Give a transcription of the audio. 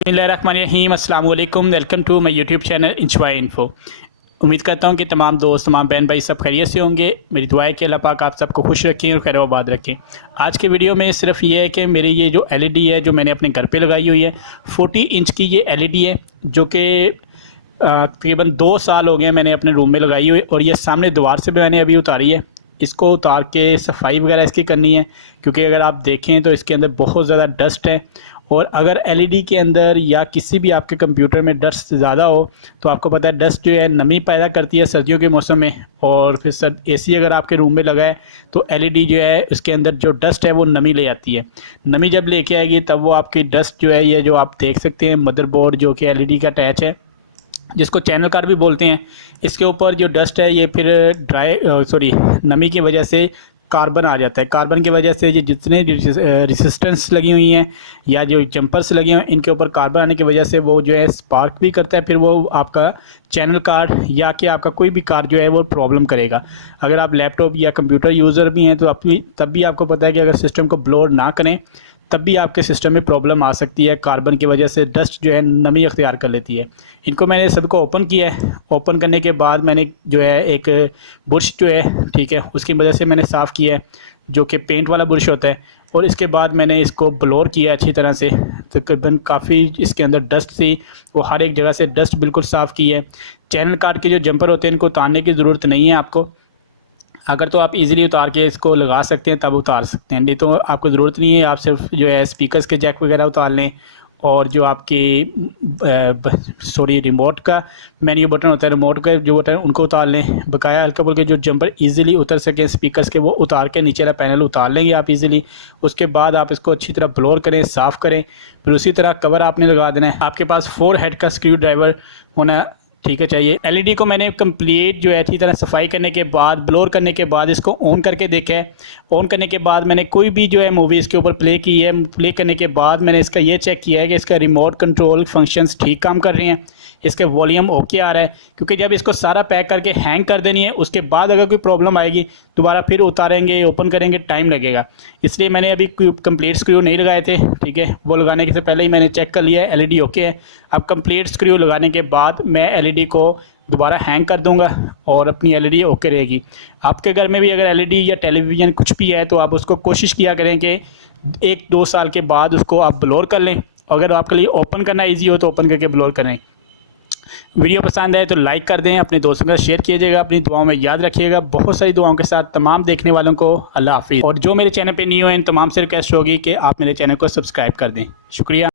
बिस्मिल्लाहिर्रहमानिर्रहीम, अस्सलाम वालेकुम। Welcome to my YouTube channel Enjoyinfo। उम्मीद करता हूँ कि तमाम दोस्त, तमाम बहन भाई सब खैरियत से होंगे। मेरी दुआ है कि अल्लाह पाक आप सबको खुश रखें और खैर आबाद रखें। आज के वीडियो में सिर्फ ये है कि मेरी ये जो एलईडी है जो मैंने अपने घर पे लगाई हुई है, 40 इंच की ये एलईडी है जो कि तकरीबन 2 साल हो गए मैंने अपने रूम में लगाई हुई, और ये सामने दीवार से भी मैंने अभी उतारी है। इसको उतार के सफाई वगैरह इसकी करनी है, क्योंकि अगर आप देखें तो इसके अंदर बहुत ज़्यादा डस्ट है। और अगर एलईडी के अंदर या किसी भी आपके कंप्यूटर में डस्ट ज़्यादा हो तो आपको पता है डस्ट जो है नमी पैदा करती है सर्दियों के मौसम में, और फिर एसी अगर आपके रूम में लगा है तो एलईडी जो है उसके अंदर जो डस्ट है वो नमी ले आती है। नमी जब लेके आएगी तब वो आपकी डस्ट जो है, ये जो आप देख सकते हैं मदरबोर्ड जो कि एलईडी का अटैच है, जिसको चैनल कार्ड भी बोलते हैं, इसके ऊपर जो डस्ट है ये फिर नमी की वजह से कार्बन आ जाता है। कार्बन की वजह से ये जितने रेसिस्टेंस लगी हुई हैं या जो जंपर्स लगे हुए हैं, इनके ऊपर कार्बन आने की वजह से वो जो है स्पार्क भी करता है। फिर वो आपका चैनल कार्ड या कि आपका कोई भी कार्ड जो है वो प्रॉब्लम करेगा। अगर आप लैपटॉप या कंप्यूटर यूज़र भी हैं तो तब भी आपको पता है कि अगर सिस्टम को ब्लोर ना करें तब भी आपके सिस्टम में प्रॉब्लम आ सकती है। कार्बन की वजह से डस्ट जो है नमी अख्तियार कर लेती है। इनको मैंने सबको ओपन किया है। ओपन करने के बाद मैंने जो है एक बुरश जो है, ठीक है, उसकी वजह से मैंने साफ़ किया है, जो कि पेंट वाला बुरश होता है। और इसके बाद मैंने इसको ब्लोर किया अच्छी तरह से। तकरीबन काफ़ी इसके अंदर डस्ट थी, वो हर एक जगह से डस्ट बिल्कुल साफ़ की है। चैनल कार्ड के जो जंपर होते हैं इनको उतारने की ज़रूरत नहीं है आपको। अगर तो आप इजीली उतार के इसको लगा सकते हैं तब उतार सकते हैं, नहीं तो आपको ज़रूरत नहीं है। आप सिर्फ जो है स्पीकर्स के जैक वगैरह उतार लें, और जो आपकी रिमोट का मेन्यू बटन होता है, रिमोट का जो बटन उनको उतार लें। बकाया हल्का फुल्का जो जंपर इजीली उतर सकें स्पीकर्स के, वो उतार के नीचे वाला पैनल उतार लेंगे आप इजीली। उसके बाद आप इसको अच्छी तरह ब्लोर करें, साफ़ करें। फिर उसी तरह कवर आपने लगा देना है। आपके पास 4 हेड का स्क्रू ड्राइवर होना, ठीक है, चाहिए। एलईडी को मैंने कंप्लीट जो है अच्छी तरह सफाई करने के बाद, ब्लोर करने के बाद इसको ऑन करके देखा है। ऑन करने के बाद मैंने कोई भी जो है मूवी इसके ऊपर प्ले की है। प्ले करने के बाद मैंने इसका ये चेक किया है कि इसका रिमोट कंट्रोल फंक्शंस ठीक काम कर रहे हैं, इसके वॉल्यूम ओके आ रहा है। क्योंकि जब इसको सारा पैक करके हैंग कर देनी है, उसके बाद अगर कोई प्रॉब्लम आएगी दोबारा फिर उतारेंगे, ओपन करेंगे, टाइम लगेगा। इसलिए मैंने अभी कंप्लीट स्क्रू नहीं लगाए थे, ठीक है। वो लगाने के से पहले ही मैंने चेक कर लिया है एलईडी ओके है। अब कंप्लीट स्क्रू लगाने के बाद मैं एलईडी को दोबारा हैंग कर दूंगा और अपनी एलईडी ओके रहेगी। आपके घर में भी अगर एलईडी या टेलीविज़न कुछ भी है तो आप उसको कोशिश किया करें कि 1-2 साल के बाद उसको आप ब्लोर कर लें। अगर आपके लिए ओपन करना ईजी हो तो ओपन करके ब्लोर करें। वीडियो पसंद आए तो लाइक कर दें, अपने दोस्तों के साथ शेयर कीजिएगा, अपनी दुआओं में याद रखिएगा। बहुत सारी दुआओं के साथ तमाम देखने वालों को अल्लाह हाफिज़। और जो मेरे चैनल पे न्यू हैं, इन तमाम से रिक्वेस्ट होगी कि आप मेरे चैनल को सब्सक्राइब कर दें। शुक्रिया।